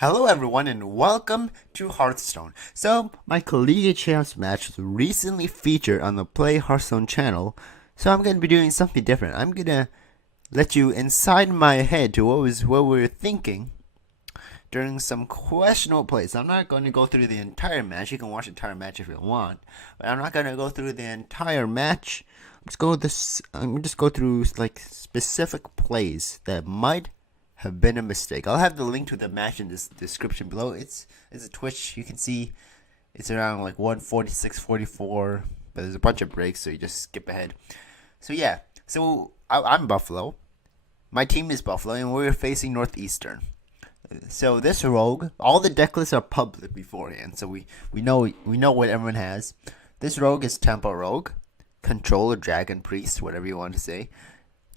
Hello everyone and welcome to Hearthstone. So, my Collegiate Champs match was recently featured on the Play Hearthstone channel, so I'm going to be doing something different. I'm going to let you inside my head to what we were thinking during some questionable plays. I'm not going to go through the entire match. You can watch the entire match if you want, but I'm not going to go through the entire match. I'm just go through like specific plays that might have been a mistake. I'll have the link to the match in this description below. It's a Twitch. You can see it's around like 146.44, but there's a bunch of breaks, so you just skip ahead. So yeah, I'm Buffalo. My team is Buffalo, and we're facing Northeastern. So this rogue, all the deck lists are public beforehand, so we know what everyone has. This rogue is Tempo Rogue, Controller, Dragon Priest, whatever you want to say,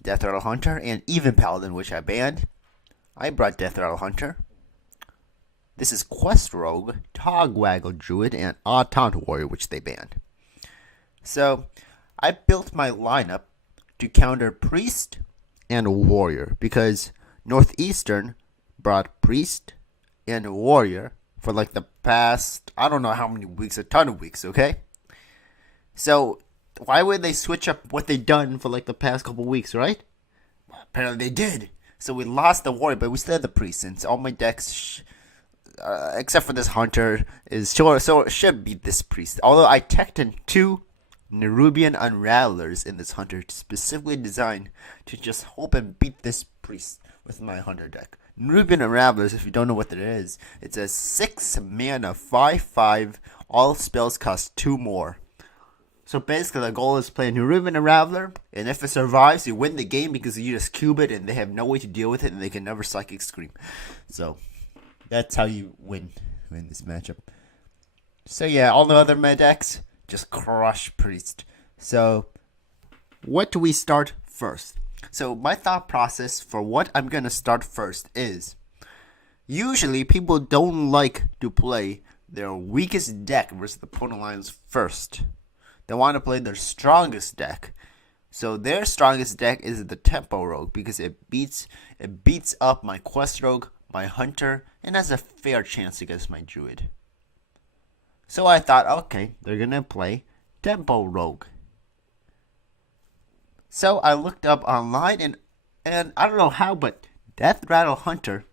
Death Rattle Hunter, and Even Paladin, which I banned. I brought Death Rattle Hunter. This is Quest Rogue, Togwaggle Druid, and Odd Taunt Warrior, which they banned. So, I built my lineup to counter Priest and Warrior, because Northeastern brought Priest and Warrior for like the past, I don't know how many weeks, a ton of weeks, okay? So, why would they switch up what they done for like the past couple weeks, right? Well, apparently they did. So we lost the Warrior, but we still have the Priest, since all my decks, except for this Hunter, should beat this Priest. Although I teched in 2 Nerubian Unravelers in this Hunter, specifically designed to just hope and beat this Priest with my Hunter deck. Nerubian Unravelers, if you don't know what that is, it's a 6 mana 5/5, all spells cost 2 more. So basically, the goal is play a Nerubian Unraveler, and if it survives, you win the game because you just cube it, and they have no way to deal with it, and they can never Psychic Scream. So that's how you win this matchup. So yeah, all the other meta decks just crush Priest. So what do we start first? So my thought process for what I'm gonna start first is, usually people don't like to play their weakest deck versus the opponent lines first. They want to play their strongest deck. So their strongest deck is the Tempo Rogue, because it beats up my Quest Rogue, my Hunter, and has a fair chance against my Druid. So I thought, okay, they're gonna play Tempo Rogue. So I looked up online, and I don't know how, but Death Rattle Hunter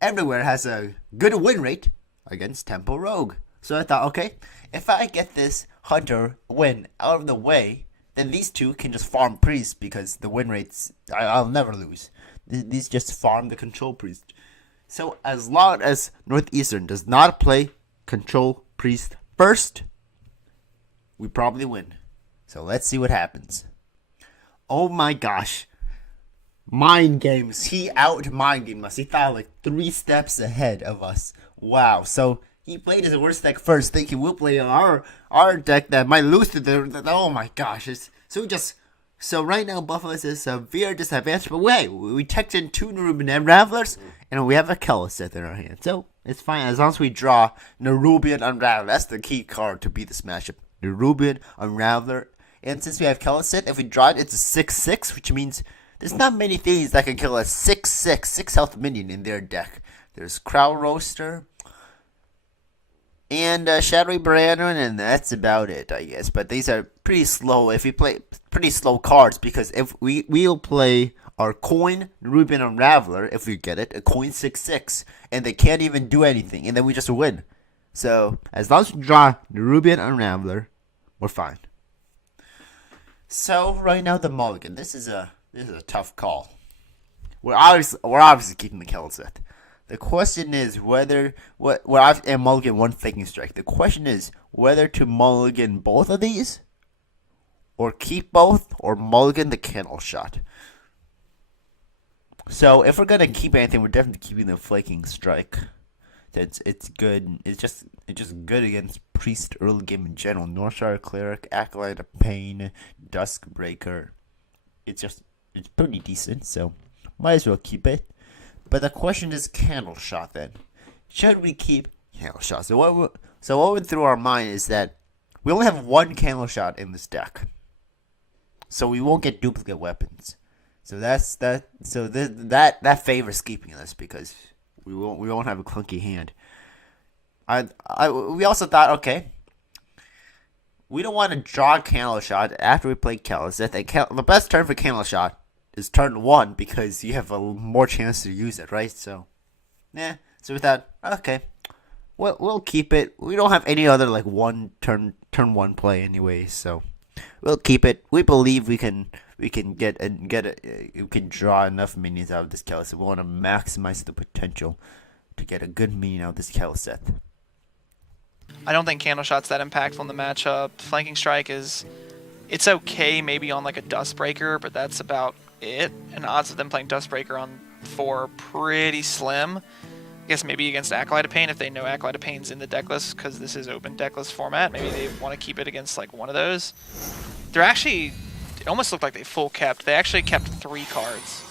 everywhere has a good win rate against Tempo Rogue. So I thought, okay, if I get this Hunter win out of the way, then these two can just farm Priest, because the win rates, I'll never lose. These just farm the Control Priest. So as long as Northeastern does not play Control Priest first, we probably win. So let's see what happens. Oh my gosh. Mind games. He out mind gamed us. He thought like 3 steps ahead of us. Wow. So he played his worst deck first, thinking we'll play our deck that might lose to the oh my gosh. So right now Buffalo is a severe disadvantage, but wait, we teched in 2 Nerubian Unravelers, and we have a Collegiate in our hand. So it's fine as long as we draw Nerubian Unraveler. That's the key card to beat this matchup. Nerubian Unraveler. And since we have Collegiate, if we draw it, it's a 6/6, which means there's not many things that can kill a 6/6, 6 health minion in their deck. There's Crowd Roaster and Shadowy Brandon, and that's about it, I guess. But these are pretty slow if we play pretty slow cards, because if we'll play our coin Nerubian Unraveler, if we get it, a coin 6/6, and they can't even do anything, and then we just win. So as long as we draw Nerubian Unraveler, we're fine. So right now the mulligan. This is a tough call. We're obviously keeping the Collegiate. The question is whether and mulligan 1 Faking Strike. The question is whether to mulligan both of these, or keep both, or mulligan the Candle Shot. So if we're gonna keep anything, we're definitely keeping the Flaking Strike. It's good. It's just good against Priest early game in general. Northshire Cleric, Acolyte of Pain, Duskbreaker. It's pretty decent. So might as well keep it. But the question is Candle Shot then. Should we keep Candle Shot? So what went through our mind is that we only have 1 Candle Shot in this deck. So we won't get duplicate weapons. So that favors keeping this, because we won't have a clunky hand. We also thought, okay, we don't want to draw Candle Shot after we play Callicet. The best turn for Candle Shot is turn 1 because you have a more chance to use it, right? So, yeah. So we thought, okay, we'll keep it. We don't have any other like turn 1 play anyway, so we'll keep it. We believe we can draw enough minions out of this Callicet. We want to maximize the potential to get a good minion out of this Callicet. I don't think Candle Shot's that impactful in the matchup. Flanking Strike it's okay maybe on like a Dustbreaker, but that's about it. And odds of them playing Dustbreaker on 4 are pretty slim. I guess maybe against Acolyte of Pain if they know Acolyte of Pain's in the deck list, because this is open deck list format. Maybe they want to keep it against like one of those. They're actually, it almost looked like they full kept. They actually kept 3 cards.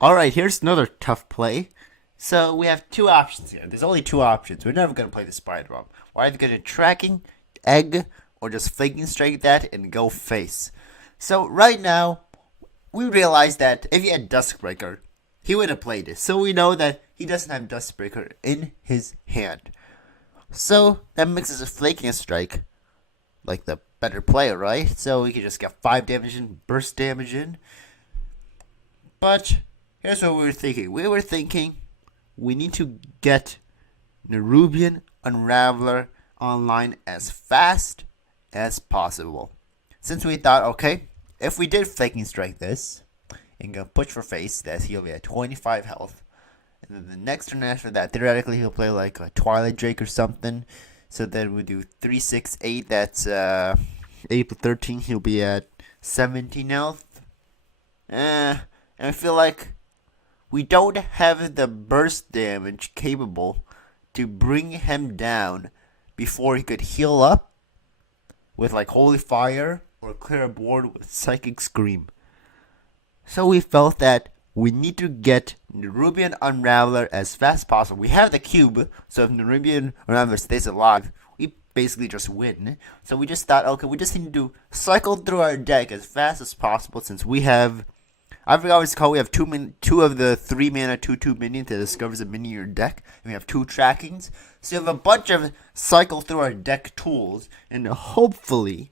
Alright, here's another tough play. So we have 2 options here. There's only 2 options. We're never going to play the Spider Bomb. We're either going to Tracking, Egg, or just Flanking Strike that and go face. So right now, we realize that if he had Duskbreaker, he would have played this. So we know that he doesn't have Duskbreaker in his hand. So that makes us a Flanking Strike like the better player, right? So we can just get 5 damage in, burst damage in. But here's what we were thinking. We were thinking we need to get Nerubian Unraveler online as fast as possible. Since we thought, okay, if we did Flanking Strike this and go push for face, that's he'll be at 25 health. And then the next turn after that, theoretically he'll play like a Twilight Drake or something. So then we do 3, 6, 8, that's 8 to 13, he'll be at 17 health. And I feel like we don't have the burst damage capable to bring him down before he could heal up with like Holy Fire or clear a board with Psychic Scream. So we felt that we need to get Nerubian Unraveler as fast as possible. We have the cube, so if Nerubian Unraveler stays alive, we basically just win. So we just thought, okay, we just need to cycle through our deck as fast as possible since we have, I forgot what it's called, we have 2 of the 3 mana 2/2 minions that discovers a minion in your deck, and we have 2 trackings. So we have a bunch of cycle through our deck tools, and hopefully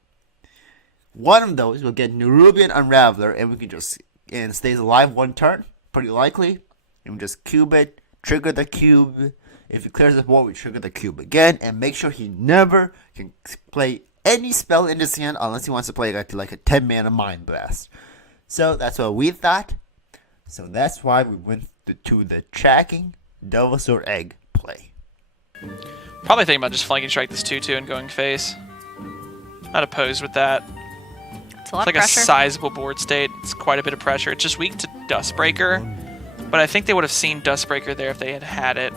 one of those will get Nerubian Unraveler, and we can just, and stays alive 1 turn, pretty likely, and we just cube it, trigger the cube. If he clears the board, we trigger the cube again, and make sure he never can play any spell in his hand unless he wants to play like a 10 mana Mind Blast. So that's what we thought. So that's why we went to the Tracking Devilsaur Egg play. Probably thinking about just Flanking Strike this 2/2 and going face. Not opposed with that. It's a lot It's like of pressure. a sizable board state. It's quite a bit of pressure. It's just weak to Dustbreaker, but I think they would have seen Dustbreaker there if they had it.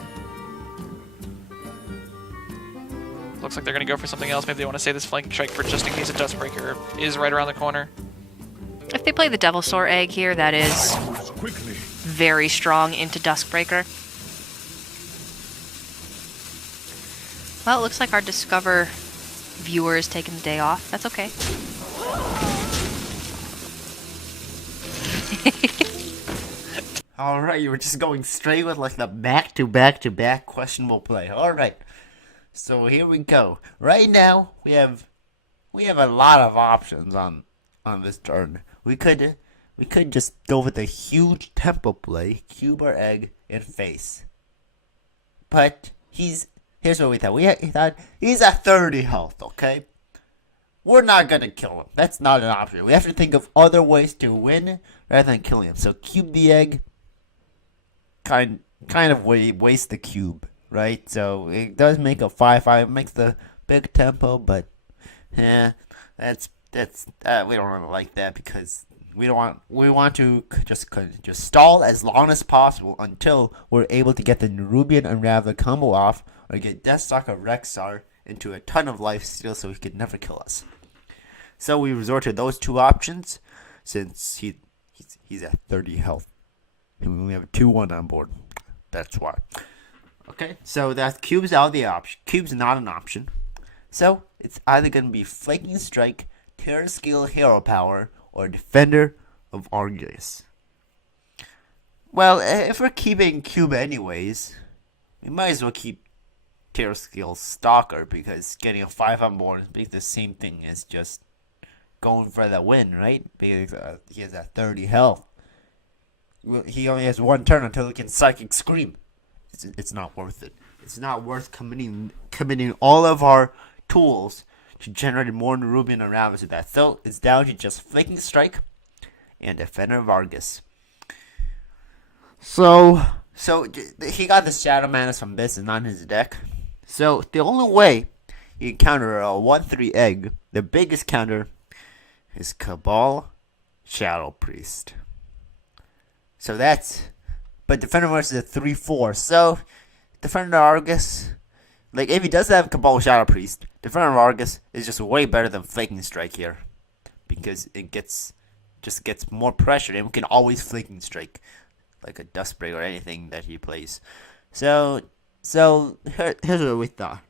Looks like they're going to go for something else. Maybe they want to save this Flanking Strike for just in case a Dustbreaker is right around the corner. If they play the Devilsaur Egg here, that is very strong into Duskbreaker. Well, it looks like our Discover viewer is taking the day off. That's okay. Alright, you were just going straight with like the back-to-back-to-back questionable play. Alright. So here we go. Right now, we have a lot of options on this turn. We could just go with a huge tempo play, cube our egg, and face. But here's what we thought. We thought he's at 30 health, okay? We're not gonna kill him. That's not an option. We have to think of other ways to win rather than killing him. So cube the egg, kind of waste the cube, right? So it does make a 5/5. It makes the big tempo, but that's we don't really like that because we want to just stall as long as possible until we're able to get the Nerubian Unraveler combo off or get Deathstalker Rexar into a ton of life steal so he could never kill us. So we resort to those 2 options since he's at 30 health and we only have a 2/1 on board. That's why. Okay, so that cube's out of the option. Cube's not an option. So it's either going to be Flanking Strike, Terror Skill, Hero Power, or Defender of Argus. Well, if we're keeping cube anyways, we might as well keep Terror Skill Stalker, because getting a 5 on board is the same thing as just going for the win, right? Because he has that 30 health. He only has one turn until he can Psychic Scream. It's not worth it. It's not worth committing all of our tools to generate more Nerubian Unravels with that. So it's down to just Flanking Strike and Defender Vargas. So he got the Shadow Manas from this and not his deck. So the only way you can counter a 1/3 egg, the biggest counter, is Cabal Shadow Priest. So but Defender Vargas is a 3/4. So Defender Vargas, like if he does have Cabal Shadow Priest, Defender Vargas is just way better than Flanking Strike here, because it gets more pressure and we can always Flanking Strike, like a Dustbreak or anything that he plays. So here's what we thought.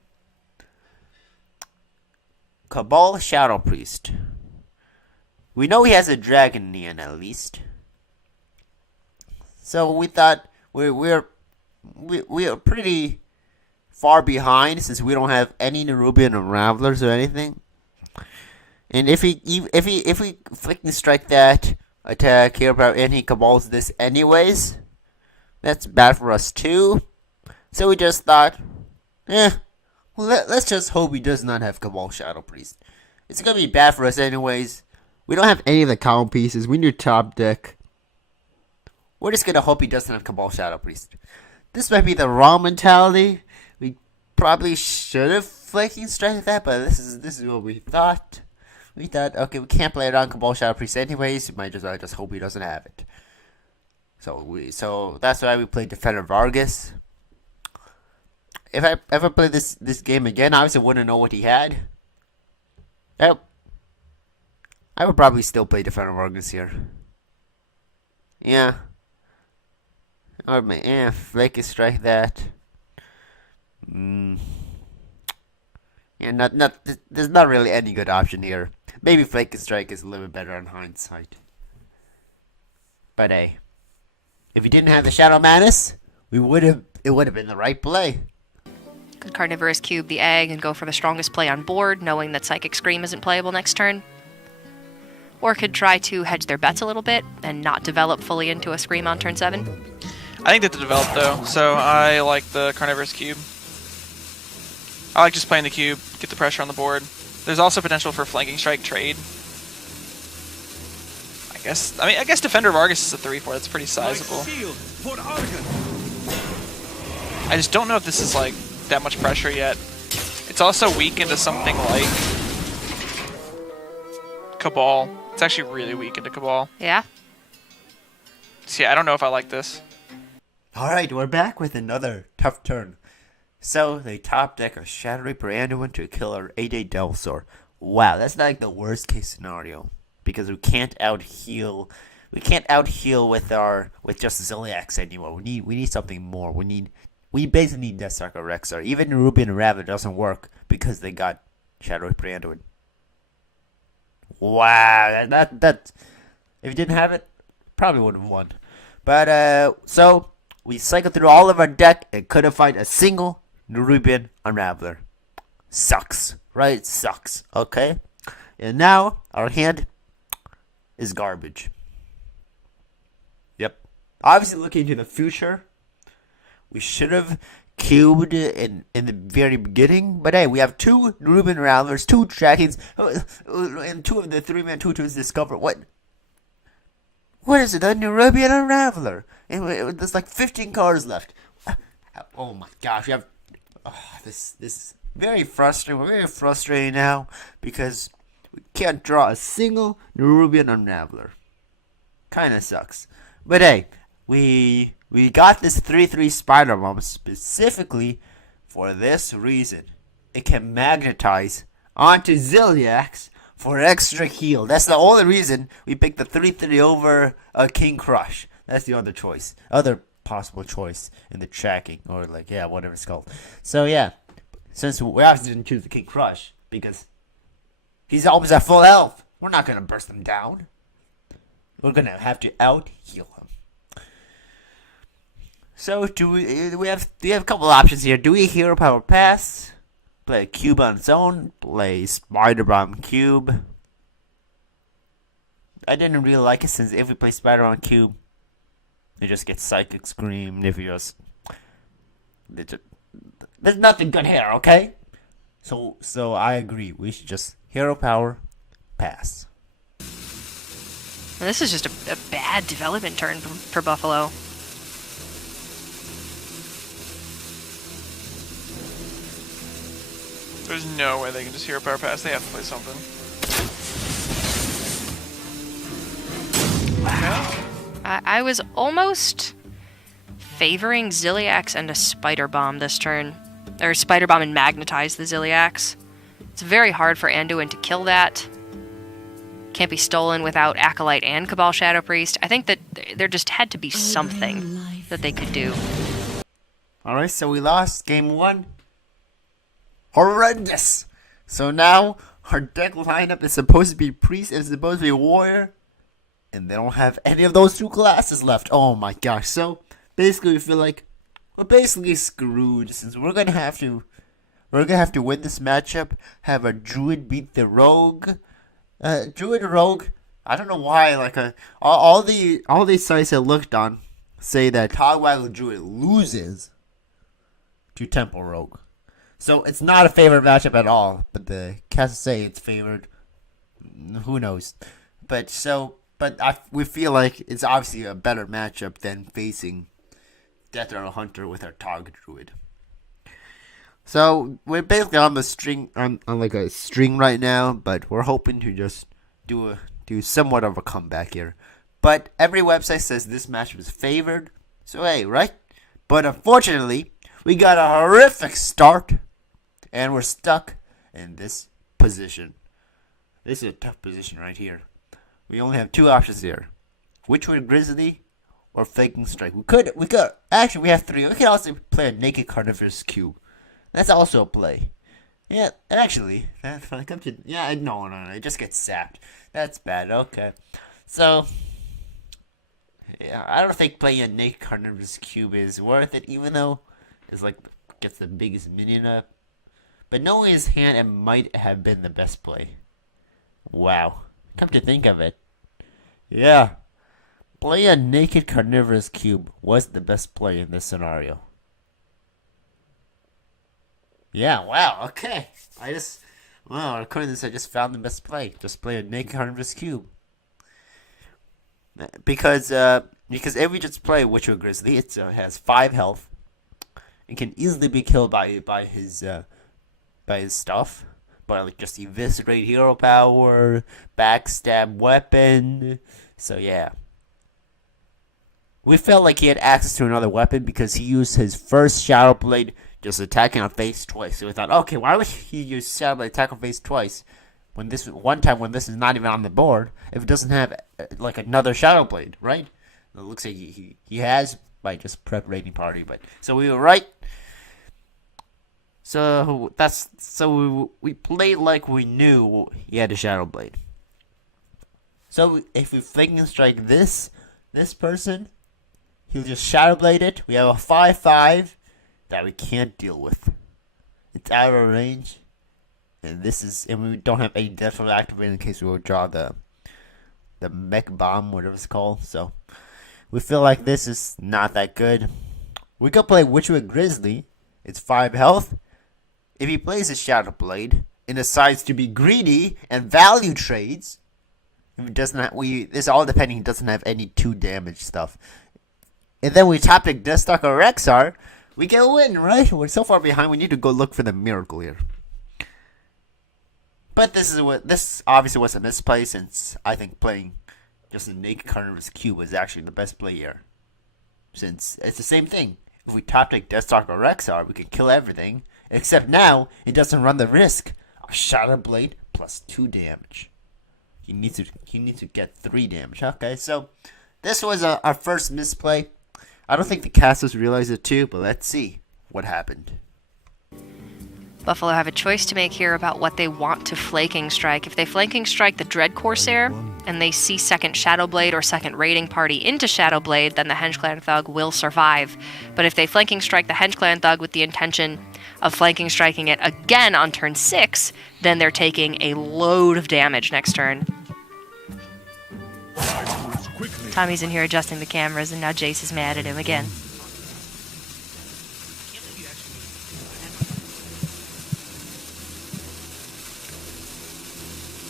Cabal Shadow Priest. We know he has a Dragon Neon at least. So we thought we're pretty far behind since we don't have any Nerubian Unravelers or anything. And if we Flicking Strike that attack here, and he Cabals this anyways, that's bad for us too. So we just thought, let's just hope he does not have Cabal Shadow Priest. It's gonna be bad for us anyways. We don't have any of the counter pieces. We need top deck. We're just gonna hope he doesn't have Cabal Shadow Priest. This might be the wrong mentality. We probably should have Flanking Strike that, but this is what we thought. We thought, okay, we can't play it on Cabal Shadow Priest anyways. We might just hope he doesn't have it. So that's why we played Defender Vargas. If I ever play this game again, I obviously wouldn't know what he had. I would probably still play Defender Vargas here. Yeah. Or Flanking Strike that. Yeah, there's not really any good option here. Maybe Flanking Strike is a little bit better in hindsight. But hey, if he didn't have the Shadow Manas, it would have been the right play. Could Carnivorous Cube the egg and go for the strongest play on board, knowing that Psychic Scream isn't playable next turn. Or could try to hedge their bets a little bit and not develop fully into a Scream on turn 7. I think they have to develop though, so I like the Carnivorous Cube. I like just playing the cube, get the pressure on the board. There's also potential for Flanking Strike trade. I guess Defender Vargas is a 3/4. That's pretty sizable. I just don't know if this is like that much pressure yet. It's also weak into something like Cabal. It's actually really weak into Cabal. Yeah? So yeah, I don't know if I like this. Alright, we're back with another tough turn. So, they top deck a Shadow Reaper Anduin to kill our 8/8 Delsaur. Wow, that's like the worst case scenario. Because we can't out heal with just Ziliax anymore. We need something more. We basically need Death Stalker Rexar. Even Nerubian Rabbit doesn't work because they got Shadow Reaper Anduin. Wow, that if you didn't have it, probably would have won. But so we cycled through all of our deck and couldn't find a single Nerubian Unraveler. Sucks, right? Sucks. Okay, and now our hand is garbage. Yep. Obviously, looking to the future, we should have cubed in the very beginning, but hey, we have 2 Nerubian Unravelers, 2 Trackings, and 2 of the 3-man 2/2s discover what is it? A Nerubian Unraveler, and there's like 15 cards left. Oh my gosh, we have this is very frustrating. We're very frustrated now because we can't draw a single Nerubian Unraveler. Kinda sucks, but hey, we got this 3/3 Spider Bomb specifically for this reason. It can magnetize onto Ziliax for extra heal. That's the only reason we picked the 3/3 over a King Crush. That's the other possible choice in the tracking, or whatever it's called. So yeah, since we obviously didn't choose the King Crush because he's always at full health, we're not gonna burst him down. We're gonna have to out heal him. So we have a couple options here. Do we hero power pass? Play a cube on its own? Play Spider Bomb cube? I didn't really like it since if we play Spider Bomb cube, they just get Psychic Scream. If you just there's nothing good here, okay? So I agree. We should just hero power pass. Well, this is just a bad development turn for Buffalo. There's no way they can just hero power pass. They have to play something. I was almost favoring Zilliax and a Spider Bomb this turn. Or Spider Bomb and Magnetize the Zilliax. It's very hard for Anduin to kill that. Can't be stolen without Acolyte and Cabal Shadow Priest. I think that there just had to be something that they could do. Alright, so we lost game 1. Horrendous! So now our deck lineup is supposed to be Priest, it's supposed to be Warrior, and they don't have any of those 2 classes left. Oh my gosh. So basically we feel like we're basically screwed since we're gonna have to win this matchup, have a Druid beat the Rogue. Druid Rogue, I don't know why, like all these sites I looked on say that Togwaggle Druid loses to Temple Rogue. So it's not a favorite matchup at all, but the cats say it's favored. Who knows? But we feel like it's obviously a better matchup than facing Death Rattle Hunter with our Tog Druid. So we're basically on the string, on like a string right now, but we're hoping to just do somewhat of a comeback here. But every website says this matchup is favored, so hey, right? But unfortunately, we got a horrific start, and we're stuck in this position. This is a tough position right here. We only have 2 options here: Witchwood Grizzly or Flaking Strike. Actually we have 3. We could also play a Naked Carnivorous Cube. That's also a play. Yeah, actually, no, it just gets sapped. That's bad. Okay, so yeah, I don't think playing a Naked Carnivorous Cube is worth it, even though it's like gets the biggest minion up. But knowing his hand, it might have been the best play. Wow, come to think of it, yeah, play a Naked Carnivorous Cube was the best play in this scenario. Yeah, wow, okay. According to this, I just found the best play. Just play a Naked Carnivorous Cube. Because if we just play Witchwood Grizzly, it has 5 health. It can easily be killed by his stuff. By like just Eviscerate Hero Power, Backstab Weapon. So yeah. We felt like he had access to another weapon because he used his first Shadow Blade just attacking on face twice. So we thought, okay, why would he use Shadow Blade attack on face twice when this is not even on the board if it doesn't have like another Shadow Blade, right? It looks like he has by just prep raiding party, but so we were right. So we played like we knew he had a Shadow Blade. So if we Flaking Strike this person, he'll just Shadow Blade it. We have a 5/5 that we can't deal with. It's out of our range, and we don't have any Death Rattle activated in case we will draw the Mech Bomb, whatever it's called. So we feel like this is not that good. We could play Witchwood Grizzly. It's 5 health. If he plays a Shadow Blade and decides to be greedy and value trades, if it doesn't have, this all depending. He doesn't have any 2 damage stuff, and then we top deck Deathstalker or Rexar. We get a win, right? We're so far behind. We need to go look for the miracle here. But this obviously was a misplay, since I think playing just a Naked Carnivorous Cube was actually the best play here. Since it's the same thing. If we top deck Deathstalker or Rexar, we can kill everything. Except now it doesn't run the risk of Shadow Blade plus 2 damage. He needs to get 3 damage. Okay, so this was our first misplay. I don't think the casters realized it too, but let's see what happened. Buffalo have a choice to make here about what they want to Flaking Strike. If they Flanking Strike the Dread Corsair and they see second Shadowblade or second Raiding Party into Shadowblade, then the Henge Clan Thug will survive. But if they Flanking Strike the Henge Clan Thug with the intention of Flanking Striking it again on turn 6, then they're taking a load of damage next turn. Tommy's in here adjusting the cameras, and now Jace is mad at him again.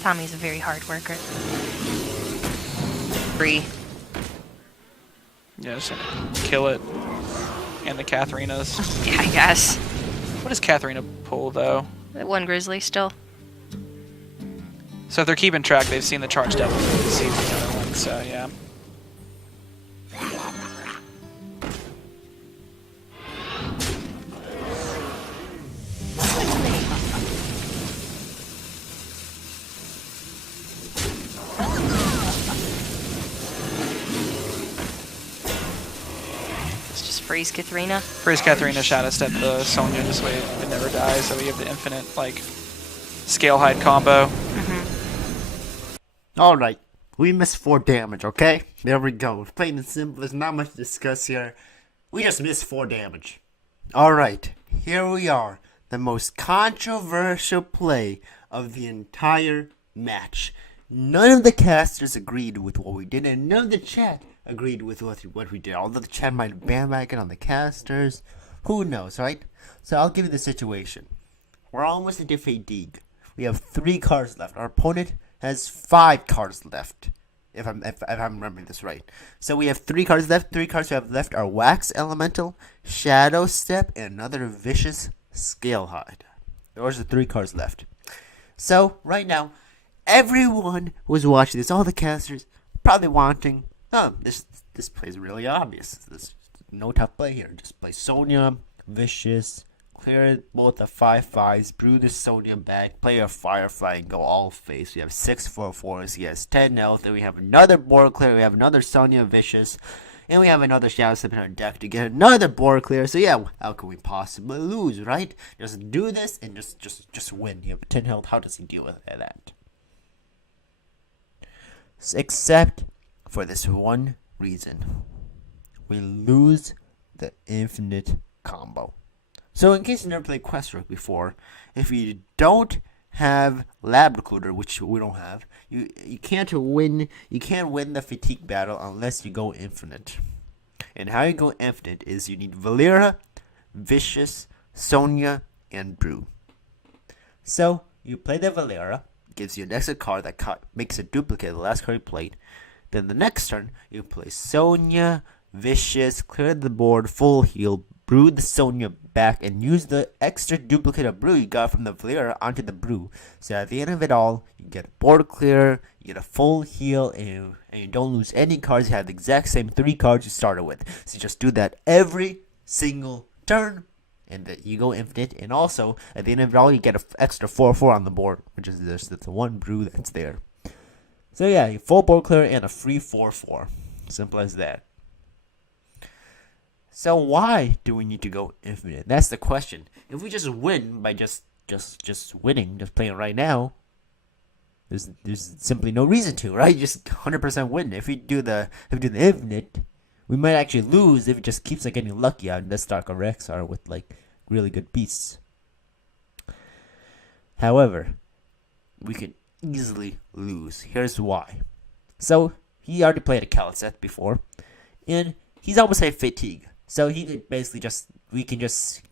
Tommy's a very hard worker. 3. Yeah, just kill it. And the Katharinas. Yeah, I guess. What does Katharina pull, though? One Grizzly still. So if they're keeping track, they've seen the Charged Devil. They've seen the other one, so yeah. Freeze Katharina. Freeze Katharina, Shadow Step the Sonya, this way it never dies, so we have the infinite, like, Scale Hide combo. Alright, we missed 4 damage, okay? There we go. Plain and simple, there's not much to discuss here. We just missed 4 damage. Alright, here we are. The most controversial play of the entire match. None of the casters agreed with what we did, and none of the chat agreed with what we did. Although the chat might bandwagon on the casters, who knows, right? So I'll give you the situation. We're almost into fatigue. We have 3 cards left. Our opponent has 5 cards left, if I'm remembering this right. So we have 3 cards left. 3 cards we have left are Wax Elemental, Shadow Step, and another Vicious Scale Hide. Those are the 3 cards left. So right now, everyone was watching this. All the casters probably wanting. Oh, this play is really obvious. There's no tough play here. Just play Sonya, Vicious, clear both the 5/5s, brew the Sonya back, play a Firefly, and go all face. We have 6 4/4s. He has 10 health. Then we have another board clear. We have another Sonya Vicious. And we have another Shadow Step in our deck to get another board clear. So yeah, how can we possibly lose, right? Just do this and just win. You have 10 health. How does he deal with that? Except for this one reason. We lose the infinite combo. So in case you never played Questwork before, if you don't have Lab Recruiter, which we don't have, you can't win the fatigue battle unless you go infinite. And how you go infinite is you need Valeera, Vicious, Sonya, and Brew. So you play the Valeera, gives you an extra card that makes a duplicate of the last card you played. Then the next turn, you play Sonya, Vicious, clear the board, full heal, brew the Sonya back, and use the extra duplicate of Brew you got from the Valeera onto the Brew. So at the end of it all, you get a board clear, you get a full heal, and you don't lose any cards. You have the exact same 3 cards you started with. So you just do that every single turn, and you go infinite. And also, at the end of it all, you get an extra 4/4 on the board, which is just the 1 Brew that's there. So yeah, full board clear and a free 4/4. Simple as that. So why do we need to go infinite? That's the question. If we just win by just winning, just playing right now, there's simply no reason to, right? Just 100% win. If we do the infinite, we might actually lose if it just keeps getting lucky on this Dark or Rexar with really good beasts. However, we can easily lose. Here's why. So he already played a Collegiate before, and he's almost had fatigue. So he could basically we can just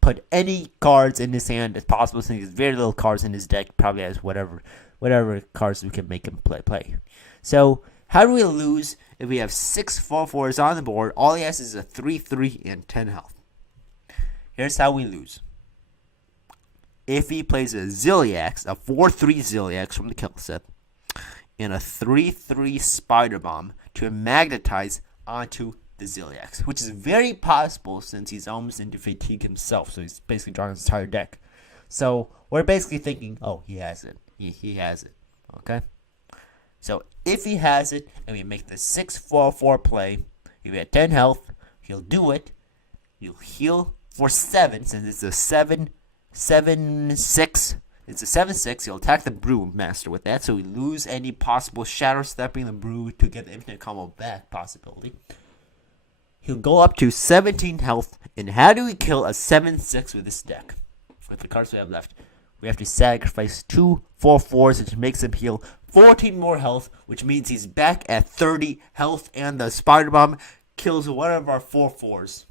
put any cards in his hand as possible, since he has very little cards in his deck. Probably has whatever cards we can make him play. So how do we lose if we have 6 4/4s on the board? All he has is a 3/3 and 10 health. Here's how we lose. If he plays a Zilliax, a 4/3 Zilliax from the kill set, and a 3/3 Spider Bomb to magnetize onto the Zilliax, which is very possible since he's almost into fatigue himself, so he's basically drawing his entire deck. So we're basically thinking, oh, he has it. He has it. Okay? So if he has it, and we make the 6 4/4 play, if he had 10 health, he'll do it. He'll heal for 7, since it's a 7/6 It's a 7/6. He'll attack the Brewmaster with that, so we lose any possible Shadow Stepping the Brew to get the infinite combo back possibility. He'll go up to 17 health, and how do we kill a 7/6 with this deck? With the cards we have left, we have to sacrifice 2 4/4s, which makes him heal 14 more health, which means he's back at 30 health, and the Spider Bomb kills one of our 4/4s.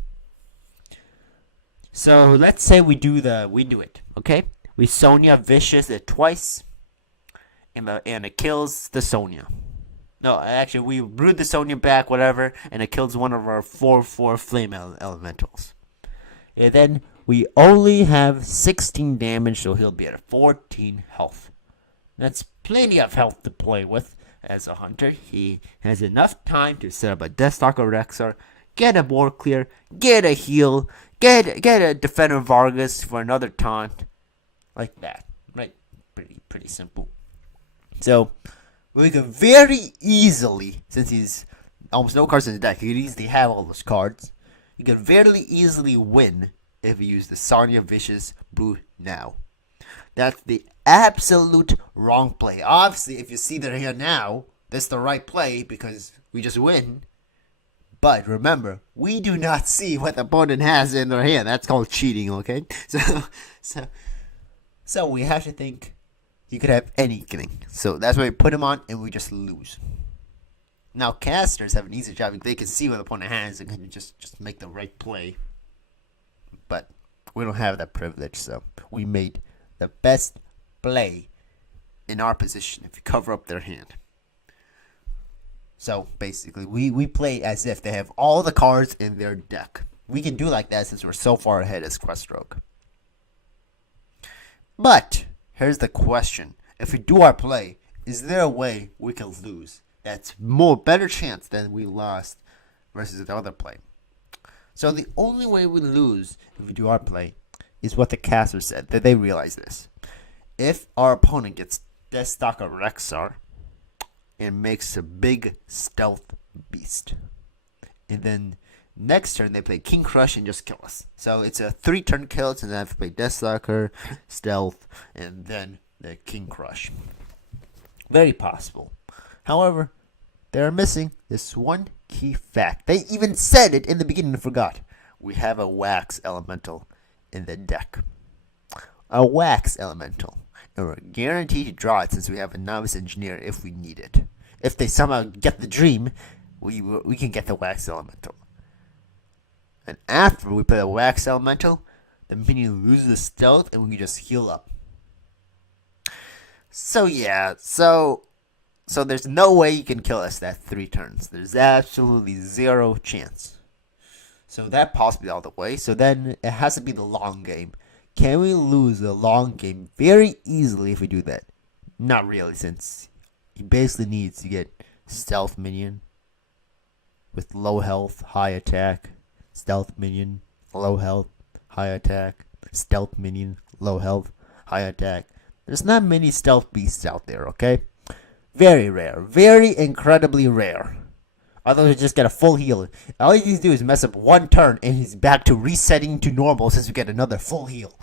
So let's say we do it, okay? We Sonya Vicious it twice, and it kills the Sonya. No, actually, we brood the Sonya back, whatever, and it kills one of our 4/4 Flame Elementals. And then we only have 16 damage, so he'll be at 14 health. That's plenty of health to play with as a hunter. He has enough time to set up a Deathstalker Rexar, get a board clear, get a heal, get a Defender Vargas for another taunt. Like that, right? Pretty simple. So we could very easily, since he's almost no cards in his deck, he could easily have all those cards. He could very easily win if we use the Sonya Vicious Brew now. That's the absolute wrong play. Obviously, if you see that here now, that's the right play because we just win. But remember, we do not see what the opponent has in their hand. That's called cheating, okay? So we have to think he could have anything. So that's why we put him on and we just lose. Now casters have an easy job. They can see what the opponent has and can just make the right play. But we don't have that privilege, so we made the best play in our position if you cover up their hand. So basically we play as if they have all the cards in their deck. We can do like that since we're so far ahead as Quest Rogue. But here's the question. If we do our play, is there a way we can lose? That's better chance than we lost versus the other play. So the only way we lose if we do our play is what the caster said, that they realize this. If our opponent gets Deathstalker Rexar and makes a big stealth beast, and then next turn they play King Crush and just kill us. So it's a 3-turn kill, and they have to play Deathstalker, Stealth, and then the King Crush. Very possible. However, they're missing this one key fact. They even said it in the beginning and forgot. We have a Wax Elemental in the deck. A Wax Elemental. And we're guaranteed to draw it since we have a Novice Engineer if we need it. If they somehow get the dream, we can get the Wax Elemental. And after we play the Wax Elemental, the minion loses the stealth and we can just heal up. So yeah, so there's no way you can kill us that 3 turns. There's absolutely 0 chance. So that possibly all the way. So then it has to be the long game. Can we lose the long game very easily if we do that? Not really, since he basically needs to get stealth minion with low health, high attack. Stealth minion, low health, high attack. Stealth minion, low health, high attack. There's not many stealth beasts out there, okay? Very rare. Very incredibly rare. Otherwise, just get a full heal. All he needs to do is mess up 1 turn, and he's back to resetting to normal since we get another full heal.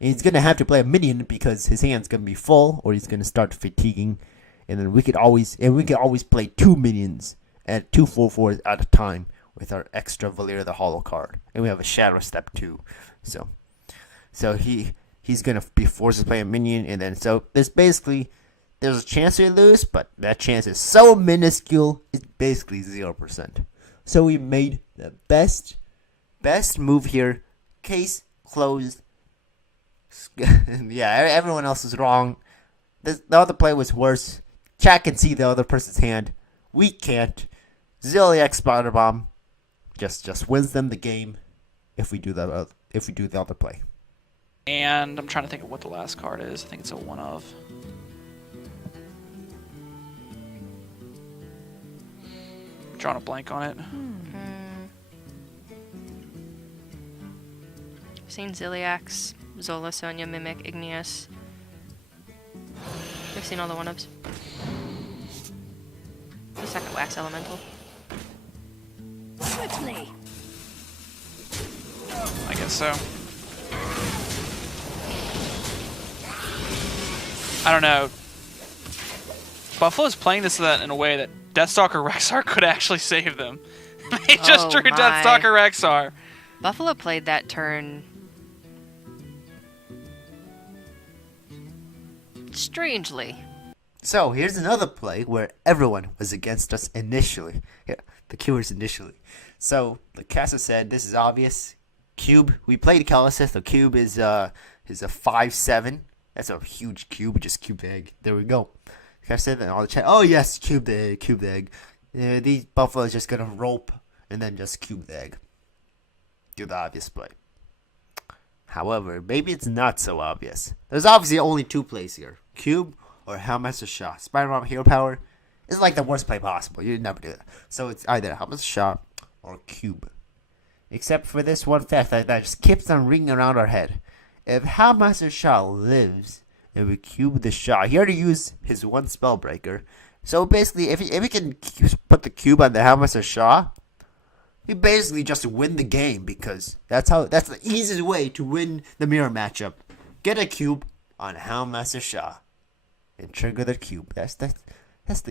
And he's going to have to play a minion because his hand's going to be full, or he's going to start fatiguing. And then we could always play 2 minions at 2 4/4s at a time with our extra Valir the Hollow card. And we have a Shadow Step too. So he's going to be forced to play a minion, and then so there's a chance we lose, but that chance is so minuscule, it's basically 0%. So we made the best move here. Case closed. Yeah, everyone else was wrong. The other play was worse. Chat can see the other person's hand. We can't. Zilliax Spider Bomb just wins them the game if we do the other play. And I'm trying to think of what the last card is. I think it's a 1 of. Drawing a blank on it. I've seen Zilliax, Zola, Sonya, Mimic, Igneous. We've seen all the 1-ups. The second Wax Elemental. Quickly. I guess so. I don't know. Buffalo's playing this in a way that Deathstalker Rexar could actually save them. They just drew my. Deathstalker Rexar. Buffalo played that turn strangely. So here's another play where everyone was against us initially. Yeah, the Cures initially. So the caster said, "This is obvious. Cube. We played Callisis. The cube is a 5/7. That's a huge cube. Just cube the egg. There we go." The caster said that in all the chat. Oh yes, cube the egg. Cube the egg. These buffaloes just gonna rope and then just cube the egg. Do the obvious play. However, maybe it's not so obvious. There's obviously only two plays here: cube or Hellmaster Shah. Spider-Man Hero Power is like the worst play possible. You'd never do that. So it's either Hellmaster Shah or cube. Except for this one fact that just keeps on ringing around our head. If Hellmaster Shah lives and we cube the Shah, he already used his one Spellbreaker. So basically, if he can put the cube on the Hellmaster Shah, we basically just win the game, because that's the easiest way to win the mirror matchup. Get a cube on Hellmaster Shah and trigger the cube. That's the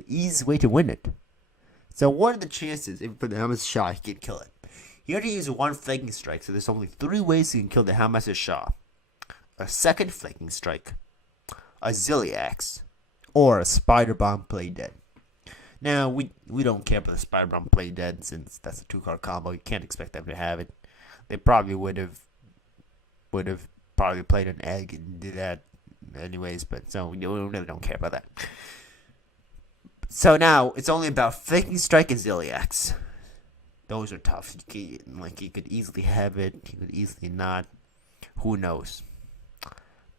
easiest way to win it. So what are the chances if for the Hellmaster Shah he can kill it? He already used one flanking strike, so there's only 3 ways he can kill the Hellmaster Shah: a second flanking strike, a Zilliax, or a Spider Bomb Play Dead. Now, we don't care about the Spider Bomb Play Dead, since that's a 2-card combo. You can't expect them to have it. They probably would have probably played an egg and did that anyways, but so we really don't care about that. So now, it's only about Flanking Strike and Zilliax. Those are tough. He could easily have it, he could easily not. Who knows?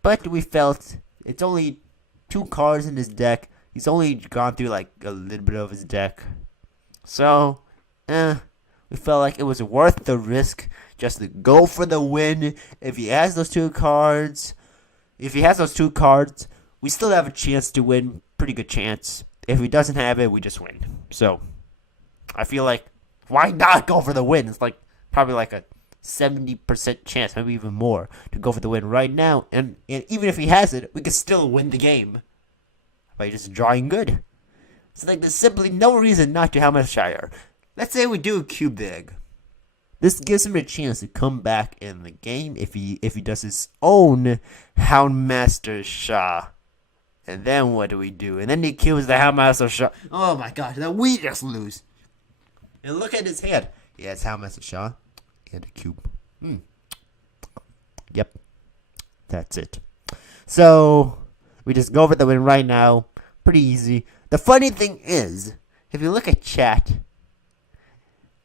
But we felt it's only 2 cards in his deck. He's only gone through like a little bit of his deck. So, we felt like it was worth the risk just to go for the win. If he has those 2 cards, we still have a chance to win. Pretty good chance. If he doesn't have it, we just win. So, I feel like, why not go for the win? It's like probably like a 70% chance, maybe even more, to go for the win right now. And even if he has it, we can still win the game by just drawing good. So like, there's simply no reason not to Hellmaster Shire. Let's say we do cube the egg. This gives him a chance to come back in the game if he does his own Houndmaster Shah. And then what do we do? And then he kills the Houndmaster Shah. Oh my gosh, then we just lose. And look at his hand. He has Houndmaster Shah and a cube. Yep. That's it. So we just go for the win right now. Pretty easy. The funny thing is, if you look at chat,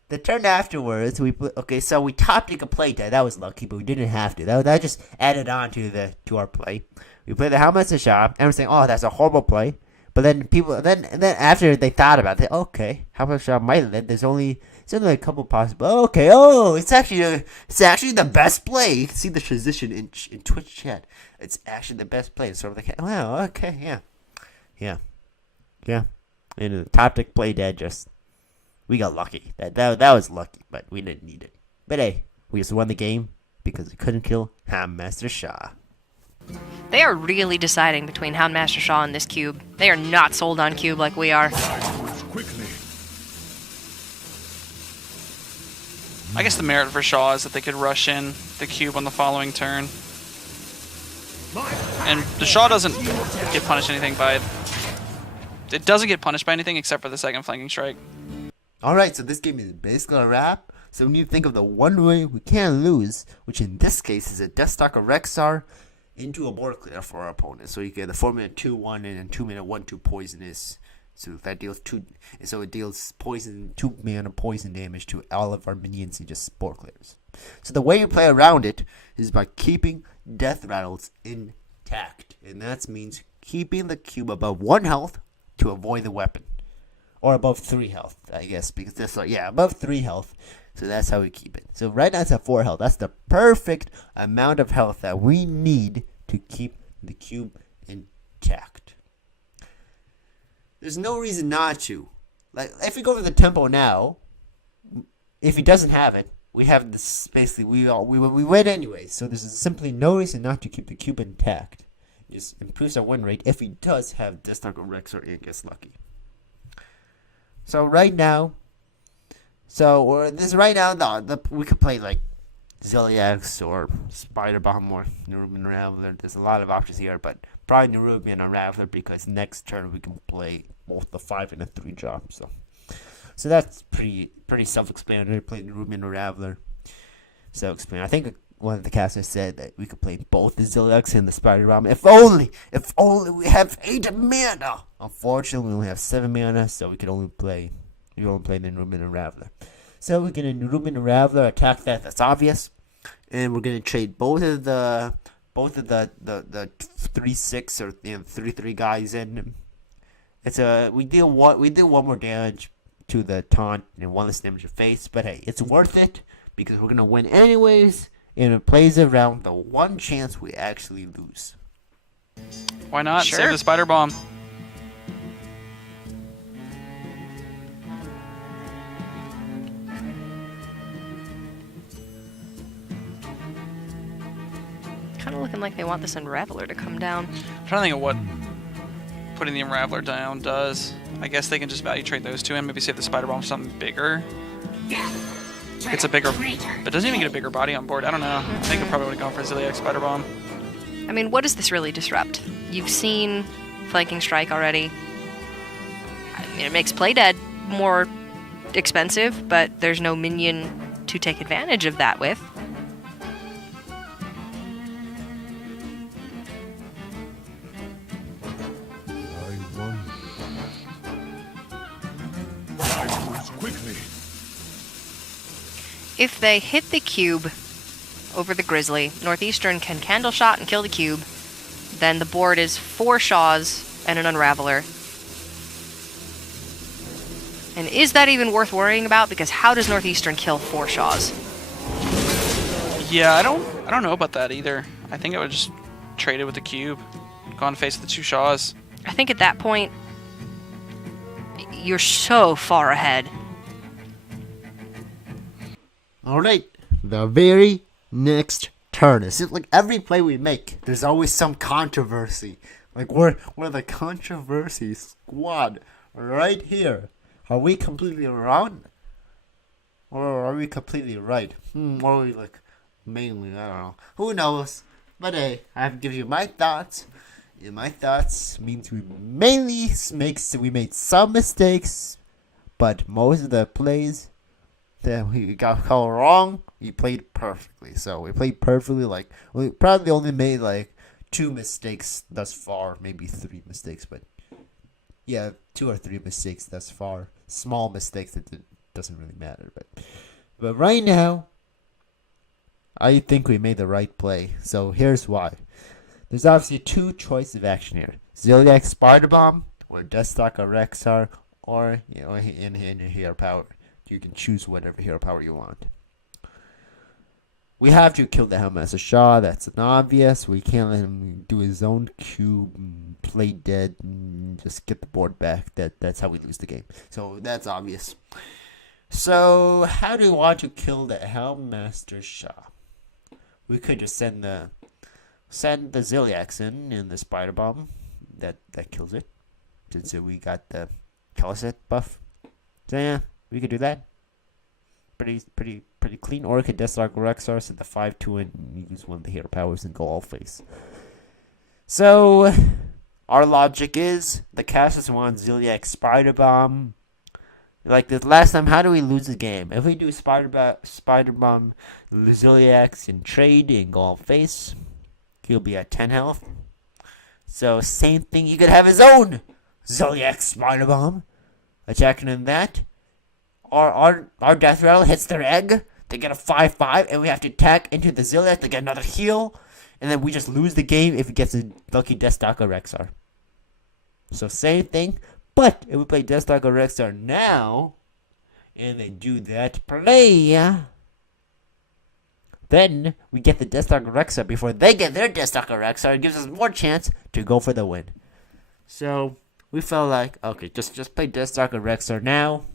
the turn afterwards, we top deck a play dead. That was lucky, but we didn't have to. That just added on to our play. We played the Hellmaster Shah, and we're saying, "Oh, that's a horrible play." But then then after they thought about it, okay, Hellmaster Shah might have. There's only a couple possible. Okay, it's actually the best play. You can see the transition in Twitch chat. It's actually the best play. It's sort of like, wow, okay, yeah. And the top deck play dead, we got lucky. That was lucky, but we didn't need it. But hey, we just won the game because we couldn't kill Houndmaster Shah. They are really deciding between Houndmaster Shah and this cube. They are not sold on cube like we are. Quickly. I guess the merit for Shaw is that they could rush in the cube on the following turn. And the Shaw doesn't get punished anything by it. It doesn't get punished by anything except for the second flanking strike. Alright, so this game is basically a wrap. So we need to think of the one way we can't lose, which in this case is a Deathstalker Rexar into a board clear for our opponent. So you get the 4-minute 2/1 and 2-minute 1/2 poisonous. So that deals it deals 2-mana poison damage to all of our minions and just board clears. So the way you play around it is by keeping death rattles intact. And that means keeping the cube above 1 health to avoid the weapon. Or above 3 health, I guess, because above 3 health. So that's how we keep it. So right now it's at 4 health. That's the perfect amount of health that we need to keep the cube intact. There's no reason not to. Like, if we go for the tempo now, if he doesn't have it, we have this, basically we win anyway. So there's simply no reason not to keep the cube intact. just improves our win rate if he does have Deathstalker Rexar and gets lucky. So right now, we could play like Ziliax or Spider Bomb or Nerubian Raveler. There's a lot of options here, but probably Nerubian or Raveler because next turn we can play both the 5 and the 3 drop. So that's pretty self-explanatory. Play Nerubian or Raveler. Self-explanatory. I think one of the casters said that we could play both the Ziliax and the Spider Bomb. If only we have 8 mana. Unfortunately, we only have 7 mana, so we only play the Nerubian and Raveler. So we're gonna Nerubian and Raveler attack that. That's obvious, and we're gonna trade both of the 3/6 or 3/3 guys in. We deal one more damage to the taunt and one less damage to face, but hey, it's worth it because we're gonna win anyways, and it plays around the one chance we actually lose. Why not? Sure. Save the Spider Bomb. Kind of looking like they want this Unraveler to come down. I'm trying to think of what putting the Unraveler down does. I guess they can just value trade those two and maybe save the Spider Bomb for something bigger. It's a bigger, but doesn't even get a bigger body on board. I don't know. I think I probably would have gone for Ziliax Spider Bomb. I mean, what does this really disrupt? You've seen Flanking Strike already. I mean, it makes Play Dead more expensive, but there's no minion to take advantage of that with. Quickly. If they hit the cube over the Grizzly, Northeastern can Candle Shot and kill the cube. Then the board is 4 Shaws and an Unraveler. And is that even worth worrying about? Because how does Northeastern kill 4 Shaws? Yeah, I don't know about that either. I think I would just trade it with the cube. Go on face with the 2 Shaws. I think at that point, you're so far ahead. Alright, the very next turn. It seems like every play we make, there's always some controversy. Like we're the controversy squad right here. Are we completely wrong? Or are we completely right? Or are we like mainly, I don't know. Who knows? But hey, I have to give you my thoughts. And my thoughts means we made some mistakes, but most of the plays that we got called wrong, we played perfectly. So we played perfectly. Like we probably only made like 2 mistakes thus far, maybe 3 mistakes, but yeah, 2 or 3 mistakes thus far. Small mistakes that doesn't really matter, but right now, I think we made the right play. So here's why. There's obviously 2 choices of action here: Ziliax Spider Bomb or Deathstalker Rexar, or in hero power. You can choose whatever hero power you want. We have to kill the Hellmaster Shaw. That's an obvious. We can't let him do his own cube, and play dead, and just get the board back. That's how we lose the game. So that's obvious. So how do we want to kill the Hellmaster Shaw? We could just send the Ziliax in and the Spider Bomb. That kills it. Since we got the Collegiate buff. So yeah, we could do that. Pretty clean. Or we could Deathstalker Rexar, set the 5/2 and use one of the hero powers and go all face. So our logic is the casters want Ziliax Spider Bomb. Like this last time, how do we lose the game? If we do Spider Bomb, Ziliax and trade and go all face, he'll be at 10 health. So same thing, he could have his own Ziliax Spider Bomb. Attacking in that. Our Death Rattle hits their egg. They get a 5/5, and we have to attack into the Ziliax to get another heal. And then we just lose the game if it gets a lucky Deathstalker Rexar. So same thing. But if we play Deathstalker Rexar now, and they do that play, then we get the Deathstalker Rexar before they get their Deathstalker Rexar. It gives us more chance to go for the win. So we felt like, okay, just play Deathstalker Rexar now,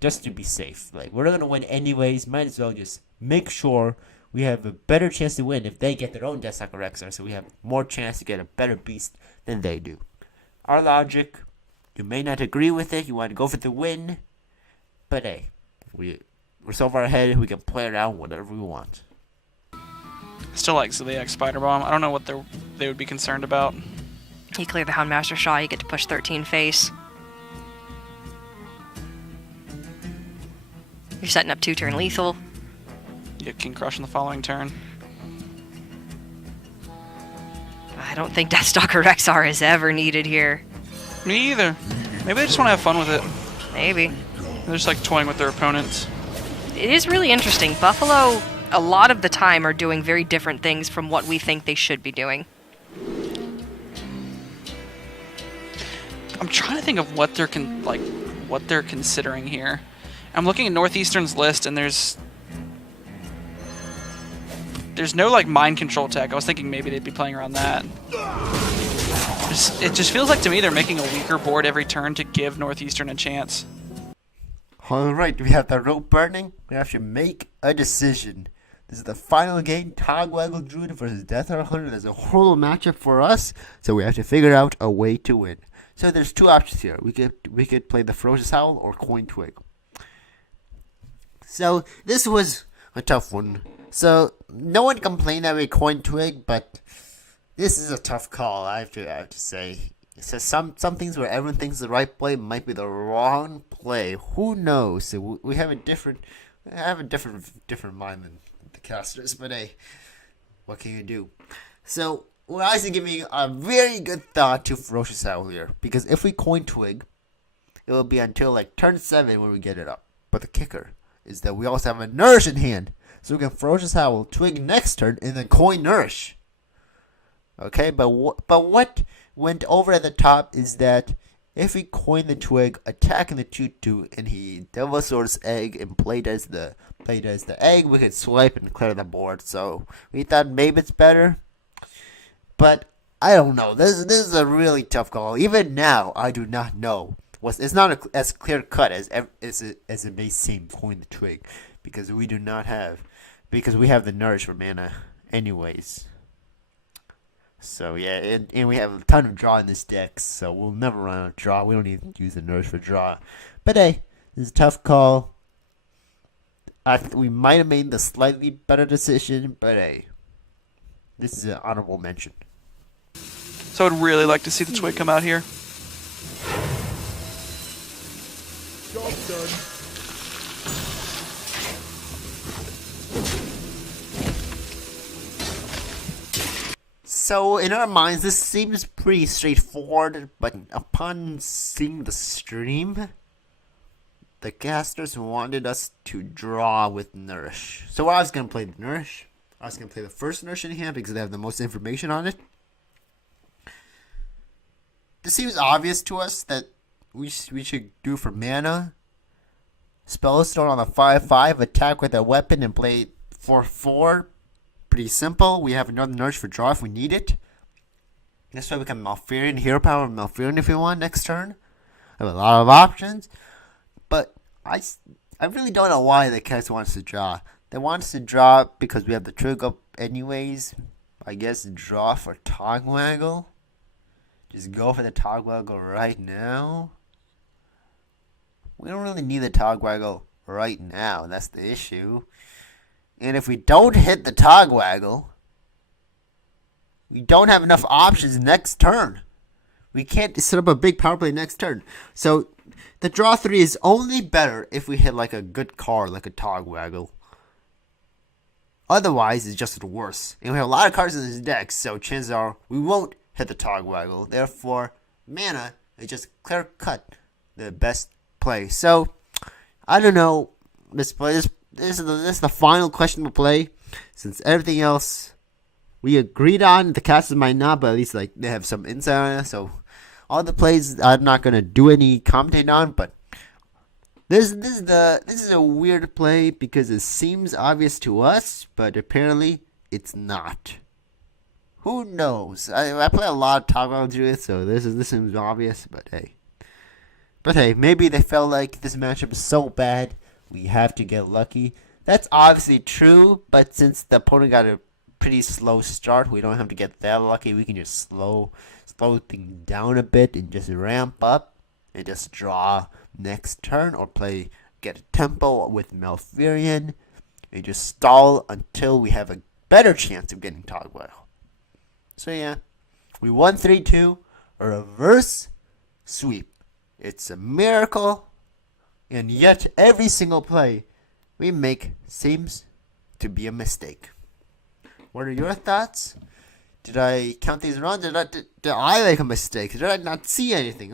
just to be safe. Like we're not gonna win anyways. Might as well just make sure we have a better chance to win if they get their own Deathstalker Rexar, so we have more chance to get a better beast than they do. Our logic, you may not agree with it, you want to go for the win, but hey, we're so far ahead, we can play around whatever we want. Still like Zodiac Spider Bomb. I don't know what they would be concerned about. You clear the Houndmaster Shaw, you get to push 13 face. You're setting up 2-turn lethal. You get King Crush on the following turn. I don't think Deathstalker Rexar is ever needed here. Me either. Maybe they just want to have fun with it. Maybe. They're just like toying with their opponents. It is really interesting. Buffalo, a lot of the time, are doing very different things from what we think they should be doing. I'm trying to think of what they're considering here. I'm looking at Northeastern's list, and there's no like mind control tech. I was thinking maybe they'd be playing around that. It just feels like to me they're making a weaker board every turn to give Northeastern a chance. Alright, we have the rope burning. We have to make a decision. This is the final game, Togwaggle Druid versus Deathstalker Hunter. There's a horrible matchup for us, so we have to figure out a way to win. So there's two options here. We could play the Ferocious Howl or Coin Twig. So this was a tough one. So no one complained that we Coin Twig, but this is a tough call. I have to say. It says some things where everyone thinks the right play might be the wrong play. Who knows? So we have a different mind than the casters, but hey, what can you do? So we're actually giving a very good thought to Ferocious Howl here, because if we Coin Twig, it will be until like turn 7 when we get it up. But the kicker is that we also have a Nourish in hand, so we can Ferocious Howl, Twig next turn, and then Coin Nourish. Okay, but what went over at the top is that if we coin the Twig, attacking the 2/2, and he Devil Swords Egg and played as the egg, we could swipe and clear the board. So we thought maybe it's better, but I don't know. This is a really tough call. Even now, I do not know. It's not as clear cut as it may seem. Coin the Twig, because we have the Nourish for mana, anyways. So yeah, and we have a ton of draw in this deck, so we'll never run out of draw. We don't even use the Nourish for draw. But hey, this is a tough call. We might have made the slightly better decision, but hey, this is an honorable mention. So I'd really like to see the Twig come out here. Job done. So in our minds, this seems pretty straightforward, but upon seeing the stream, the casters wanted us to draw with Nourish. So I was going to play the Nourish. I was going to play the first Nourish in hand because they have the most information on it. This seems obvious to us that we should do for mana. Spellstone on the 5/5, attack with a weapon and play 4/4. Pretty simple. We have another Nourish for draw if we need it. This way we can Malfurion, Hero Power, Malfurion if we want next turn. I have a lot of options. But I really don't know why the cast wants to draw. They want us to draw because we have the Twig up anyways. I guess draw for Togwaggle. Just go for the Togwaggle right now. We don't really need the Togwaggle right now. That's the issue. And if we don't hit the Togwaggle, we don't have enough options next turn. We can't set up a big power play next turn. So the draw 3 is only better if we hit like a good card like a Togwaggle. Otherwise, it's just worse. And we have a lot of cards in this deck, so chances are we won't hit the Togwaggle. Therefore, mana is just clear cut the best play. So I don't know. This is the final questionable play, since everything else we agreed on. The casters might not, but at least like they have some insight on it. So all the plays I'm not gonna do any commentate on, but this is a weird play because it seems obvious to us, but apparently it's not. Who knows? I play a lot of Togwaggle Druid, so this seems obvious, but hey, maybe they felt like this matchup is so bad we have to get lucky. That's obviously true, but since the opponent got a pretty slow start, we don't have to get that lucky. We can just slow things down a bit and just ramp up and just draw next turn or get a tempo with Malfurion and just stall until we have a better chance of getting Togwell. So yeah, we won 3-2, a reverse sweep. It's a miracle, and yet every single play we make seems to be a mistake. What are your thoughts? Did I count these wrong? Did I make a mistake? Did I not see anything?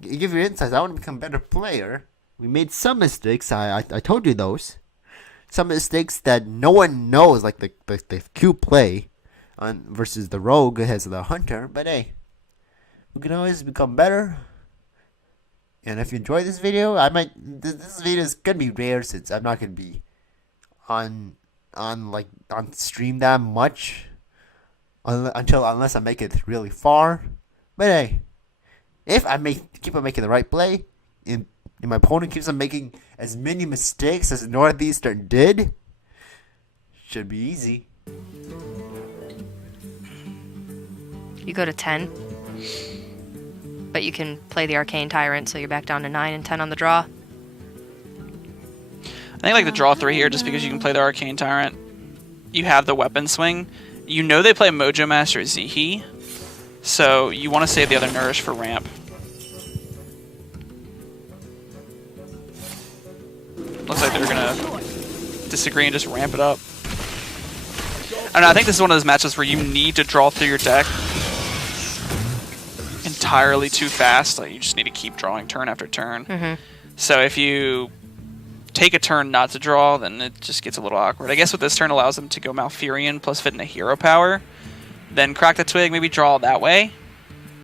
Give your insights. I want to become a better player. We made some mistakes. I told you those. Some mistakes that no one knows, like the Q play versus the rogue as the hunter. But hey, we can always become better. And if you enjoyed this video, this video is gonna be rare since I'm not gonna be on stream that much unless I make it really far. But hey, if I keep on making the right play, and my opponent keeps on making as many mistakes as Northeastern did, should be easy. You go to 10. But you can play the Arcane Tyrant, so you're back down to 9 and 10 on the draw. I think like the draw 3 here, just because you can play the Arcane Tyrant. You have the weapon swing. You know they play Mojo Master Zihi, so you want to save the other Nourish for ramp. Looks like they're going to disagree and just ramp it up. I don't know, I think this is one of those matches where you need to draw through your deck entirely too fast. Like, you just need to keep drawing turn after turn. So if you take a turn not to draw, then it just gets a little awkward. I guess what this turn allows them to go Malfurion plus fit in a hero power, then crack the twig, maybe draw that way.